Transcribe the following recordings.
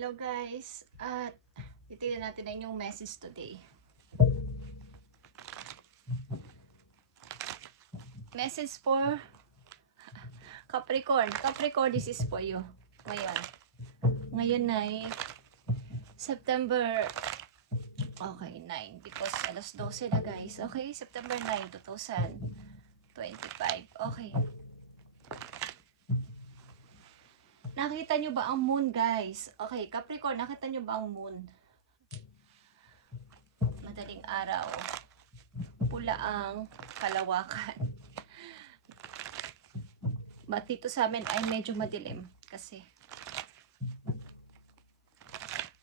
Hello guys, at titignan natin ang inyong message today. Message for Capricorn. Capricorn, this is for you. Ngayon ay September 9 because alas 12 na guys. Okay, September 9, 2025. Okay. Nakita nyo ba ang moon guys? Okay, Capricorn, nakita nyo ba ang moon? Madaling araw. Pula ang kalawakan. But dito sa amin ay medyo madilim kasi.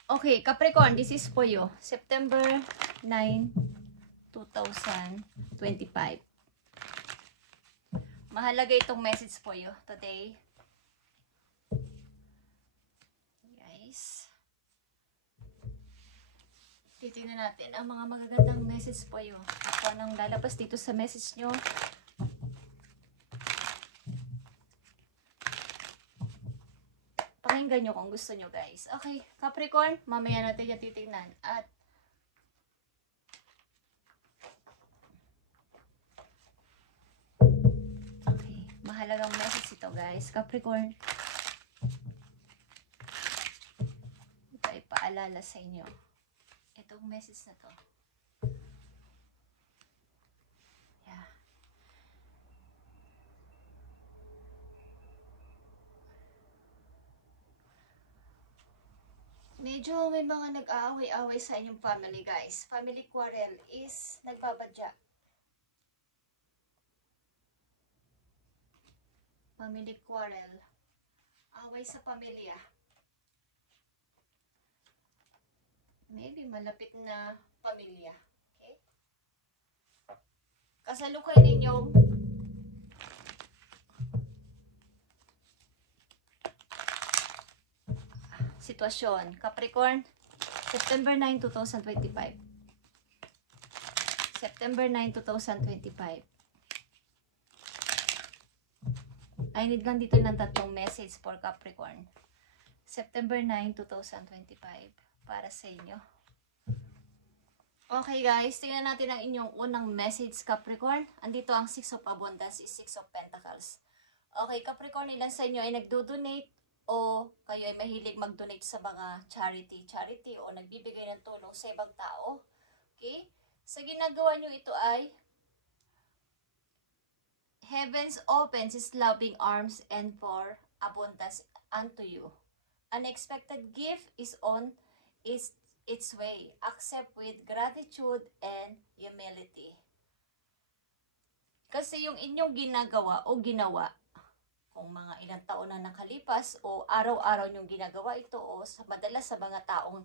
Okay, Capricorn, this is for you. September 9, 2025. Mahalaga itong message for you today. Guys. Titingnan natin ang mga magagandang message for you. Ako nang lalabas dito sa message nyo. Pakinggan nyo kung gusto nyo guys. Okay, Capricorn, mamaya natin yung titingnan. At okay, mahalagang message ito guys. Capricorn, ito ay paalala sa inyo. Itong message na to. Yeah. Medyo may mga nag-aaway-aaway sa inyong family guys. Family quarrel is nagbabadya. Family quarrel. Away sa pamilya. Maybe malapit na pamilya. Okay? Kasalukay ninyong sitwasyon. Capricorn, September 9, 2025. September 9, 2025. I need lang dito ng tatlong message for Capricorn. September 9, 2025. Para sa inyo. Okay guys, tingnan natin ang inyong unang message Capricorn. Andito ang 6 of Abundance is 6 of Pentacles. Okay Capricorn, ilan sa inyo ay nagdo-donate o kayo ay mahilig mag-donate sa mga charity o nagbibigay ng tulong sa ibang tao. Okay? Sa ginagawa nyo ito ay Heavens opens His loving arms and pour abundance unto you. Unexpected gift is on its way. Accept with gratitude and humility. Kasi yung inyong ginagawa o ginawa, kung mga ilang taon na nakalipas o araw-araw nyong ginagawa ito o madalas sa mga taong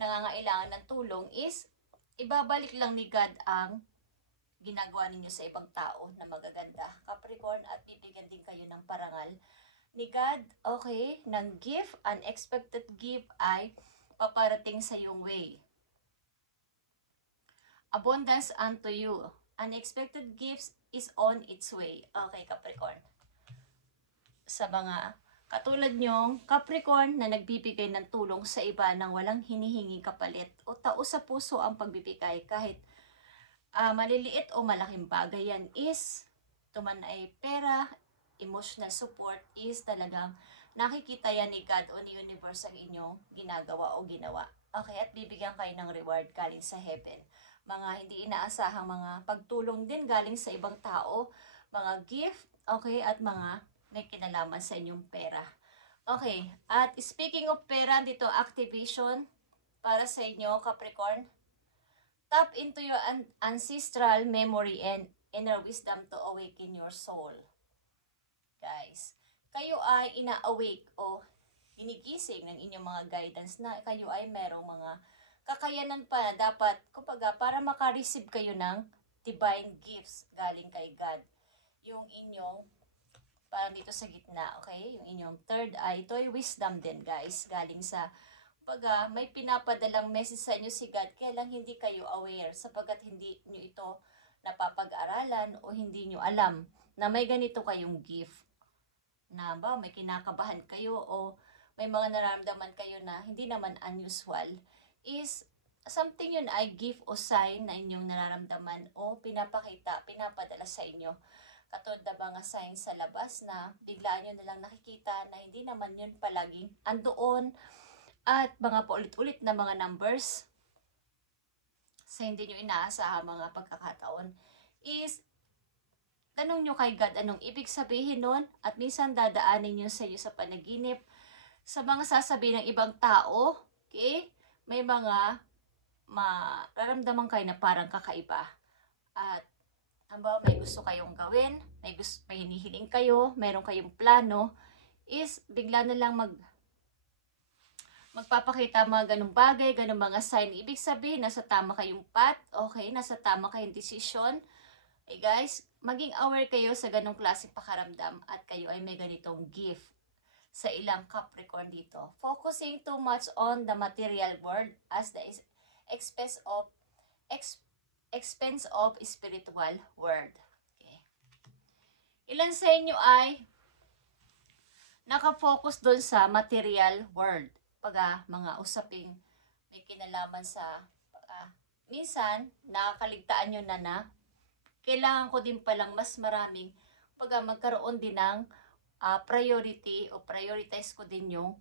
nangangailangan ng tulong is ibabalik lang ni God ang ginagawa ninyo sa ibang tao na magaganda. Capricorn, at bibigyan din kayo ng parangal ni God, okay, ng gift, unexpected gift ay paparating sa iyong way. Abundance unto you. Unexpected gifts is on its way. Okay, Capricorn. Sa mga katulad nyong Capricorn na nagbibigay ng tulong sa iba nang walang hinihingi kapalit o tao sa puso ang pagbibigay kahit maliliit o malaking bagay yan is tuman ay pera, emotional support is talagang nakikita yan ni God o ni Universe ang inyong ginagawa o ginawa. Okay, at bibigyan kayo ng reward galing sa heaven. Mga hindi inaasahang mga pagtulong din galing sa ibang tao, mga gift, okay, at mga may kinalaman sa inyong pera. Okay, at speaking of pera, dito activation para sa inyo, Capricorn. Tap into your ancestral memory and inner wisdom to awaken your soul. Guys, kayo ay ina-awake o ginigising ng inyong mga guidance na kayo ay merong mga kakayanan pa na dapat, kumbaga, para makareceive kayo ng divine gifts galing kay God. Yung inyong parang dito sa gitna, okay? Yung inyong third eye, ito ay wisdom din, guys. Galing sa, kumbaga, may pinapadalang message sa inyo si God, kaya lang hindi kayo aware, sapagkat hindi nyo ito napapag-aralan o hindi nyo alam na may ganito kayong gift. Na ba, may kinakabahan kayo o may mga nararamdaman kayo na hindi naman unusual, is something yun ay gift o sign na inyong nararamdaman o pinapadala sa inyo. Katulad ng mga signs sa labas na biglaan nyo nalang nakikita na hindi naman yun palaging andoon, at mga paulit-ulit na mga numbers sa hindi nyo inaasahan mga pagkakataon, is tanong nyo kay God anong ibig sabihin nun, at minsan dadaanin nyo sa iyo sa panaginip, sa mga sasabihin ng ibang tao, okay? May mga mararamdaman kayo na parang kakaiba. At may gusto kayong gawin, may hinihiling kayo, meron kayong plano, is bigla na lang magpapakita mga ganung bagay, ganung mga sign. Ibig sabihin, nasa tama kayong path, okay? Nasa tama kayong decision. Okay guys, maging aware kayo sa ganung klaseng pakaramdam at kayo ay may ganitong gift sa ilang Capricorn dito. Focusing too much on the material world as the expense of spiritual world. Okay. Ilan sa inyo ay nakafocus doon sa material world? Mga usaping may kinalaman sa minsan nakakaligtaan nyo na kailangan ko din palang mas maraming magkaroon din ng priority o prioritize ko din yung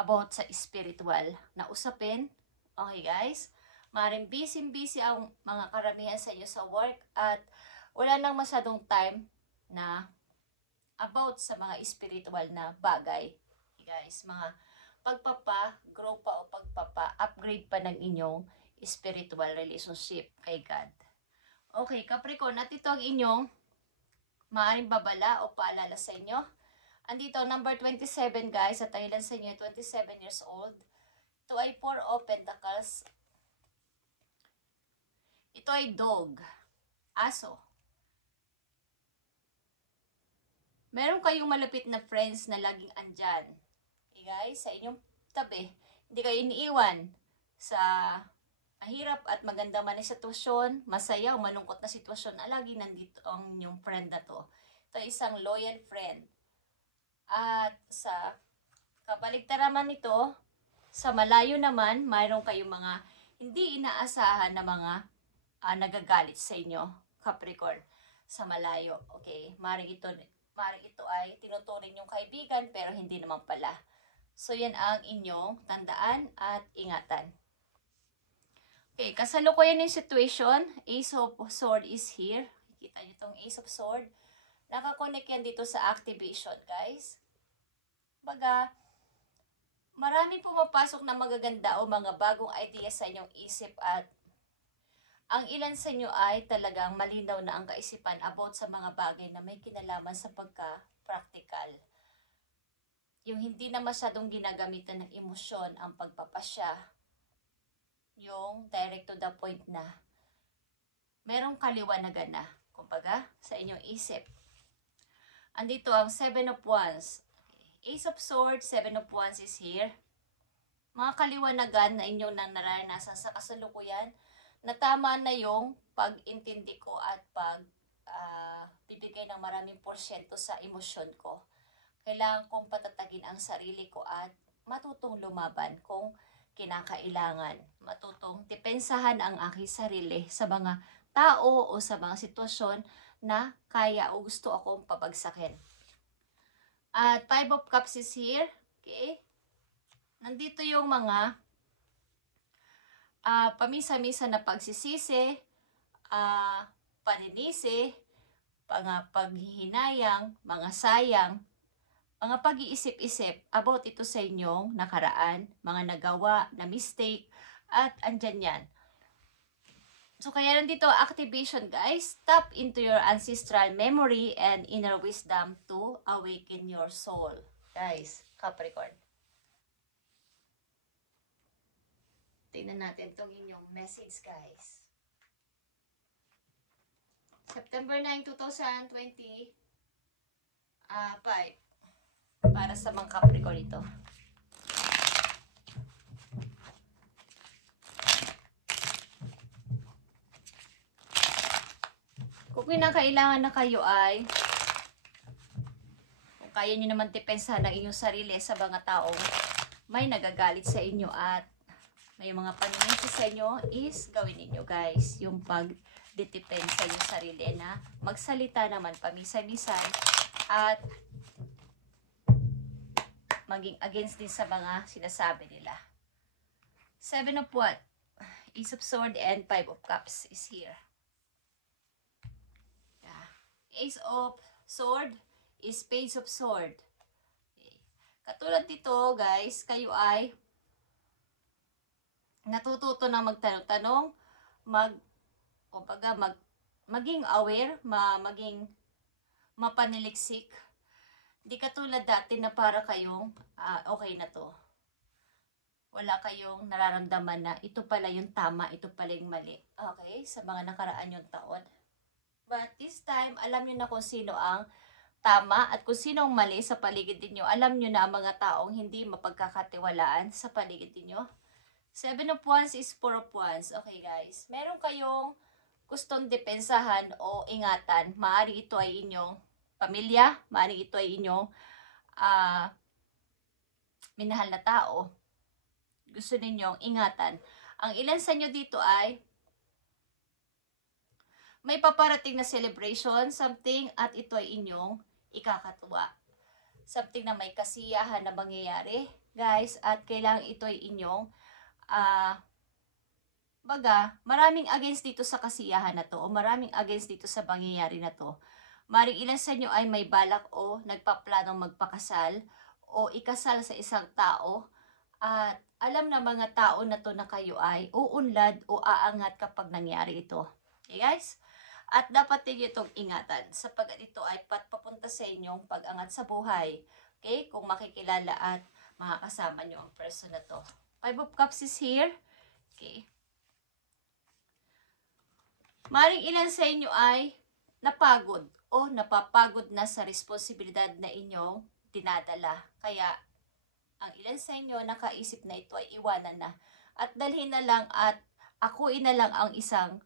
about sa spiritual na usapin. Okay guys, maaaring busy ang mga karamihan sa inyo sa work at wala nang masyadong time na about sa mga spiritual na bagay. Okay guys, mga grow pa o upgrade pa ng inyong spiritual relationship kay God. Okay, Capricorn, at ito ang inyong maaaring babala o paalala sa inyo. Andito, number 27 guys, at ang ilan sa inyo, 27 years old. Ito ay 4 of Pentacles. Ito ay dog, aso. Meron kayong malapit na friends na laging andyan. Okay guys, sa inyong tabi. Hindi kayo iniiwan sa mahirap at maganda man ang sitwasyon, masaya o malungkot na sitwasyon, lagi nandito ang inyong friend na to. Ito ay isang loyal friend. At sa kabaligtaran naman nito, sa malayo naman, mayroon kayong mga hindi inaasahan na mga nagagalit sa inyo, Capricorn, sa malayo. Okay, maring ito ay tinuturing yung kaibigan pero hindi naman pala. So, yan ang inyong tandaan at ingatan. Okay, kasalukuyan yung situation. Ace of Sword is here. Kita nyo itong Ace of Sword. Nakakonect yan dito sa activation, guys. Maraming pumapasok na magaganda o mga bagong ideas sa inyong isip at ang ilan sa inyo ay talagang malinaw na ang kaisipan about sa mga bagay na may kinalaman sa pagka-practical. Yung hindi na masyadong ginagamitan ng emosyon ang pagpapasya. Yung direct to the point na merong kaliwanagan na, kumbaga, sa inyong isip. Andito ang 7 of Wands. Ace of Swords, 7 of Wands is here. Mga kaliwanagan na inyong nang naranasan sa kasalukuyan, na tama na yung pag-intindi ko at bibigay ng maraming porsyento sa emosyon ko. Kailangan kong patatagin ang sarili ko at matutong lumaban kung kinakailangan. Matutong depensahan ang aking sarili sa mga tao o sa mga sitwasyon na kaya o gusto akong pabagsakin. At 5 of Cups is here. Okay? Nandito yung mga pamisa-misa na pagsisisi, paninisi, paghihinayang, mga sayang, mga pag-iisip-isip about ito sa inyong nakaraan, mga nagawa, na mistake, at andyan yan. So, kaya nandito activation guys. Tap into your ancestral memory and inner wisdom to awaken your soul. Guys, Capricorn. Tingnan natin itong inyong message guys. September 9, 2020. 5. Para sa mga Capricorn ito. Kung kinakailangan na kayo ay, kung kaya nyo naman depensahan ang inyong sarili sa mga taong may nagagalit sa inyo at may mga paninisi sa inyo is gawin ninyo guys. Yung pag-depensa yung sarili na magsalita naman pamisa-misan at maging against din sa mga sinasabi nila. 7 of what? Ace of Swords and 5 of Cups is here. Yeah. Ace of Sword is Page of Sword. Okay. Katulad dito, guys, kayo ay natututo na magtanong-tanong, maging aware, maging mapaniliksik. Di katulad dati na para kayong okay na to. Wala kayong nararamdaman na ito pala yung tama, ito pala yung mali. Okay, sa mga nakaraan yung taon. But this time, alam nyo na kung sino ang tama at kung sino ang mali sa paligid ninyo. Alam nyo na ang mga taong hindi mapagkakatiwalaan sa paligid ninyo. 7 of Wands is 4 of Wands. Okay guys, meron kayong gustong depensahan o ingatan. Maari ito ay inyong pamilya, maari ito ay inyong minahal na tao. Gusto ninyong ingatan. Ang ilan sa inyo dito ay may paparating na celebration, something, at ito ay inyong ikakatuwa. Something na may kasiyahan na mangyayari, guys, at kailangan ito ay inyong maraming against dito sa kasiyahan na to, o maraming against dito sa pangyayari na to. Maring ilan sa inyo ay may balak o nagpaplanong magpakasal o ikasal sa isang tao, at alam na mga tao na to na kayo ay uunlad o aangat kapag nangyari ito. Okay guys? At dapat din itong ingatan sapagkat ito ay papunta sa inyong pag-angat sa buhay. Okay? Kung makikilala at makakasama nyo ang person na to. 5 of Cups is here. Okay. Maring ilan sa inyo ay napagod o napapagod na sa responsibilidad na inyong dinadala. Kaya ang ilan sa inyo nakaisip na ito ay iwanan na at dalhin na lang at akuin na lang ang isang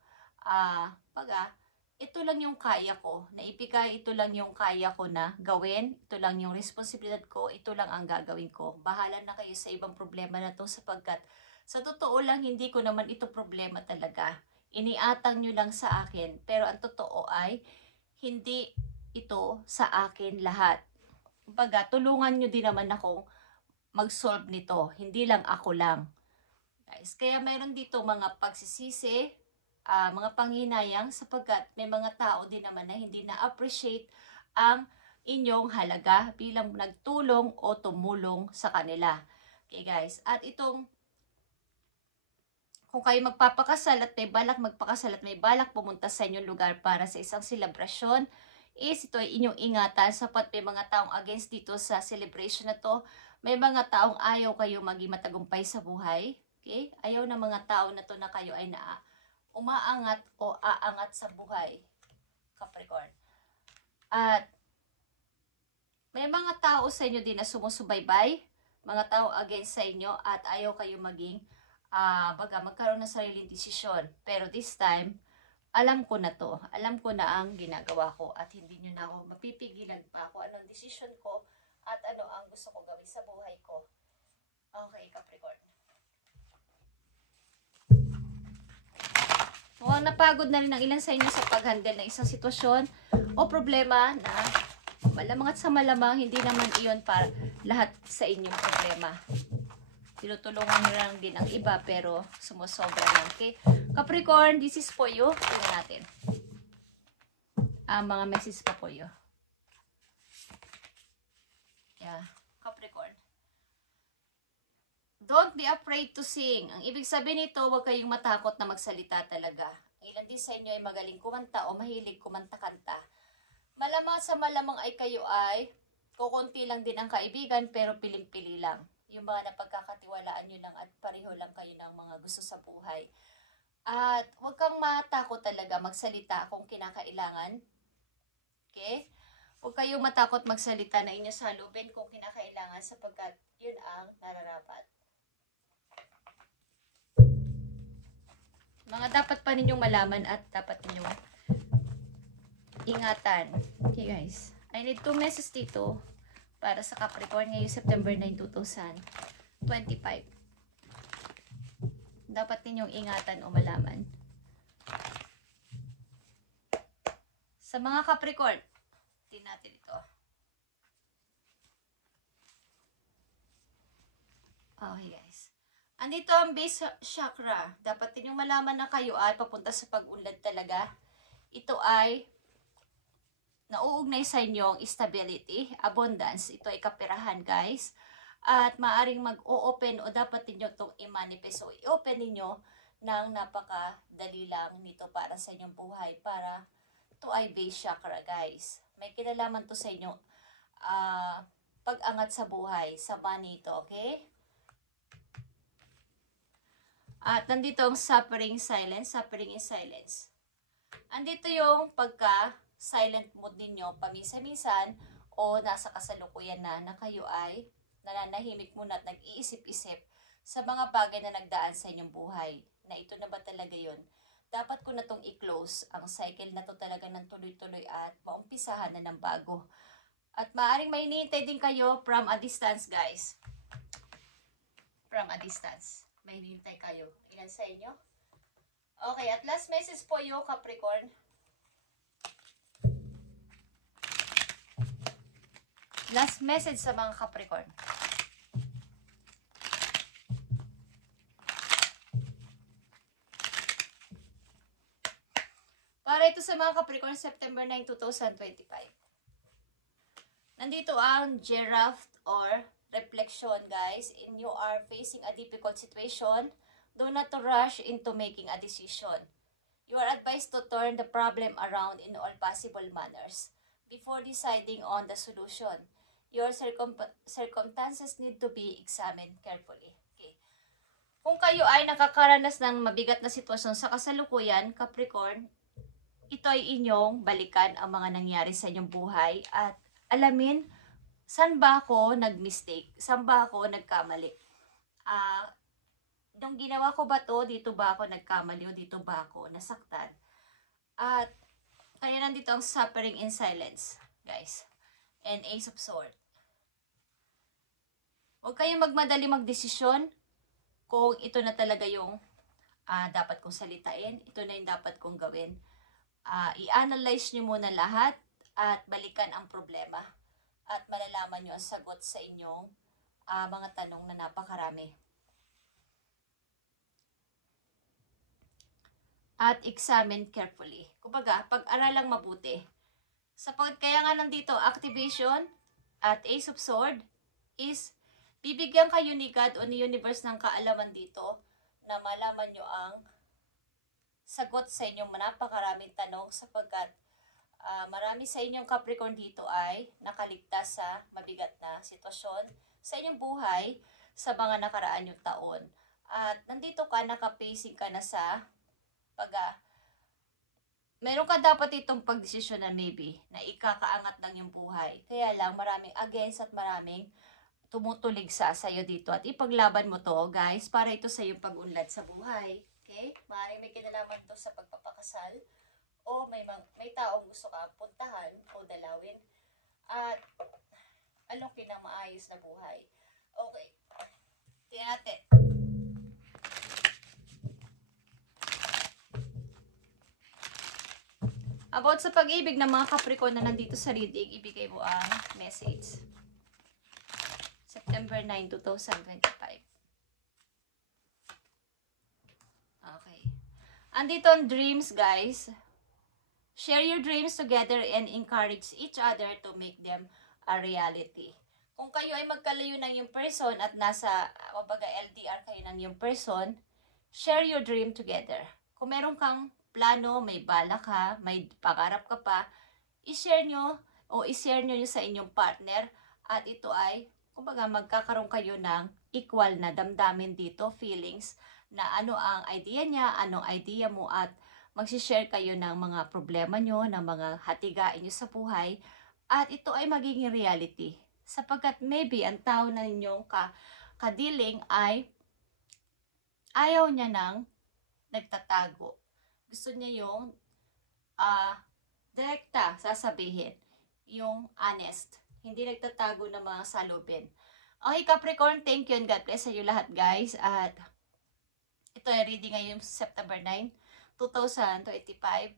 ito lang yung kaya ko, naibigay, ito lang yung kaya ko na gawin, ito lang yung responsibilidad ko, ito lang ang gagawin ko. Bahala na kayo sa ibang problema na to sapagkat sa totoo lang hindi ko naman ito problema talaga. Iniatang nyo lang sa akin, pero ang totoo ay hindi ito sa akin lahat. Kumbaga, tulungan nyo din naman akong mag-solve nito. Hindi lang ako lang. Guys, kaya mayroon dito mga pagsisisi, mga panghinayang sapagkat may mga tao din naman na hindi na-appreciate ang inyong halaga bilang nagtulong o tumulong sa kanila. Okay guys, at itong kung kayo magpapakasal at may balak magpakasal at may balak pumunta sa inyong lugar para sa isang selebrasyon, is ito ay inyong ingatan sapat may mga taong against dito sa celebration na to. May mga taong ayaw kayo maging matagumpay sa buhay. Okay? Ayaw na mga tao na to na kayo ay umaangat o aangat sa buhay. Capricorn. At may mga tao sa inyo din na sumusubaybay. Mga tao against sa inyo at ayaw kayo maging magkaroon ng sariling desisyon. Pero this time, alam ko na to. Alam ko na ang ginagawa ko at hindi nyo na ako mapipigilan pa kung anong desisyon ko at ano ang gusto ko gawin sa buhay ko. Okay, Capricorn. Mukhang napagod na rin ang ilan sa inyo sa pag-handle ng isang sitwasyon o problema na malamang at sa malamang hindi naman iyon para lahat sa inyong problema. Tinutulungan nyo lang din ang iba pero sumusobra lang. Okay? Capricorn, this is for you. Tingnan natin. Mga message pa for you. Yeah. Capricorn. Don't be afraid to sing. Ang ibig sabihin nito, huwag kayong matakot na magsalita talaga. Ang ilan din sa inyo ay magaling kumanta o mahilig kumanta-kanta. Malamang sa malamang ay kayo ay kukunti lang din ang kaibigan pero piling-pili lang. Yung mga napagkakatiwalaan nyo lang at pareho lang kayo ng mga gusto sa buhay. At huwag kang matakot talaga magsalita kung kinakailangan. Okay? Huwag kayong matakot magsalita na inyo sa halubin kung kinakailangan sapagkat yun ang nararapat. Mga dapat pa ninyong malaman at dapat ninyong ingatan. Okay guys. I need 2 messages dito para sa Capricorn ngayong September 9, 2025. Dapat ninyong ingatan o malaman. Sa mga Capricorn, tingnan natin ito. Okay guys. Andito ang base chakra. Dapat ninyong malaman na kayo ay papunta sa pag-unlad talaga. Ito ay nauugnay sa inyong stability, abundance. Ito ay kaperahan guys. At maaring mag-o-open o dapat ninyo itong i-manifest o i-open ninyo ng napakadali lang nito para sa inyong buhay. Para ito ay base chakra guys. May kinalaman to sa inyong pag-angat sa buhay, sa money ito, okay? At nandito ang suffering silence, suffering is silence. Andito yung pagka-silent mood ninyo paminsan-minsan o nasa kasalukuyan na kayo ay nananahimik muna at nag-iisip-isip sa mga bagay na nagdaan sa inyong buhay. Na ito na ba talaga yun? Dapat ko na itong i-close ang cycle na to talaga ng tuloy-tuloy at maumpisahan na ng bago. At maaaring may hinihintay din kayo from a distance guys. From a distance. May hinihintay kayo. Ilan sa inyo? Okay, at last message po yung Capricorn. Last message sa mga Capricorn. Para ito sa mga Capricorn, September 9, 2025. Nandito ang giraffe or reflection, guys. And you are facing a difficult situation. Do not rush into making a decision. You are advised to turn the problem around in all possible manners before deciding on the solution. Your circumstances need to be examined carefully. Okay. Kung kayo ay nakakaranas ng mabigat na sitwasyon sa kasalukuyan, Capricorn, ito ay inyong balikan ang mga nangyari sa inyong buhay at alamin saan ba ako nag-mistake, saan ba ako nagkamali. Nung ginawa ko ba to, dito ba ako nagkamali o dito ba ako nasaktan? At kaya nandito ang suffering in silence, guys. And Ace of Swords. Huwag kayong magmadali magdesisyon kung ito na talaga yung dapat kong salitain, ito na yung dapat kong gawin. I-analyze nyo muna lahat at balikan ang problema. At malalaman nyo ang sagot sa inyong mga tanong na napakarami. At examine carefully. Kumbaga, pag-aralang mabuti. Kaya nga nandito, activation at Ace of Swords is bibigyan kayo ni God o ni Universe ng kaalaman dito na malaman nyo ang sagot sa inyong napakaraming tanong sapagkat marami sa inyong Capricorn dito ay nakaligtas sa mabigat na sitwasyon sa inyong buhay sa mga nakaraan yung taon. At nandito ka, nakapacing ka na sa meron ka dapat itong pagdesisyon na maybe na ikakaangat lang yung buhay. Kaya lang maraming against at maraming tumutulig sa sa'yo dito. At ipaglaban mo to, guys, para ito sa iyong pag-unlad sa buhay. Okay? Maraming may kinalaman to sa pagpapakasal o may taong gusto ka puntahan o dalawin at alokin ng maayos na buhay. Okay. Tingnan natin. About sa pag-ibig ng mga Capricorn na nandito sa reading, ibigay mo ang message. September 9, 2025. Okay. Andito ang dreams, guys. Share your dreams together and encourage each other to make them a reality. Kung kayo ay magkalayo ng yung person at nasa, LDR kayo ng yung person, share your dream together. Kung meron kang plano, may bala ka, may pangarap ka pa, i-share nyo sa inyong partner at ito ay, kumbaga, magkakaroon kayo ng equal na damdamin dito, feelings, na ano ang idea niya, anong idea mo at magsishare kayo ng mga problema nyo, ng mga hatigain nyo sa buhay at ito ay magiging reality. Sapagkat maybe ang tao na ninyong kadiling ay ayaw niya ng nagtatago. Gusto niya yung direkta sasabihin, yung honest. Hindi nagtatago ng mga salubin. Okay, Capricorn, thank you and God bless sa iyo lahat, guys. At ito ay reading ngayong September 9, 2025.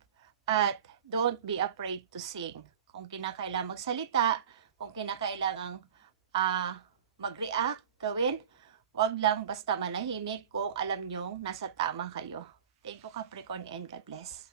At don't be afraid to sing. Kung kinakailangan magsalita, kung kinakailangang mag-react, gawin, wag lang basta manahimik kung alam nyong nasa tama kayo. Thank you, Capricorn, and God bless.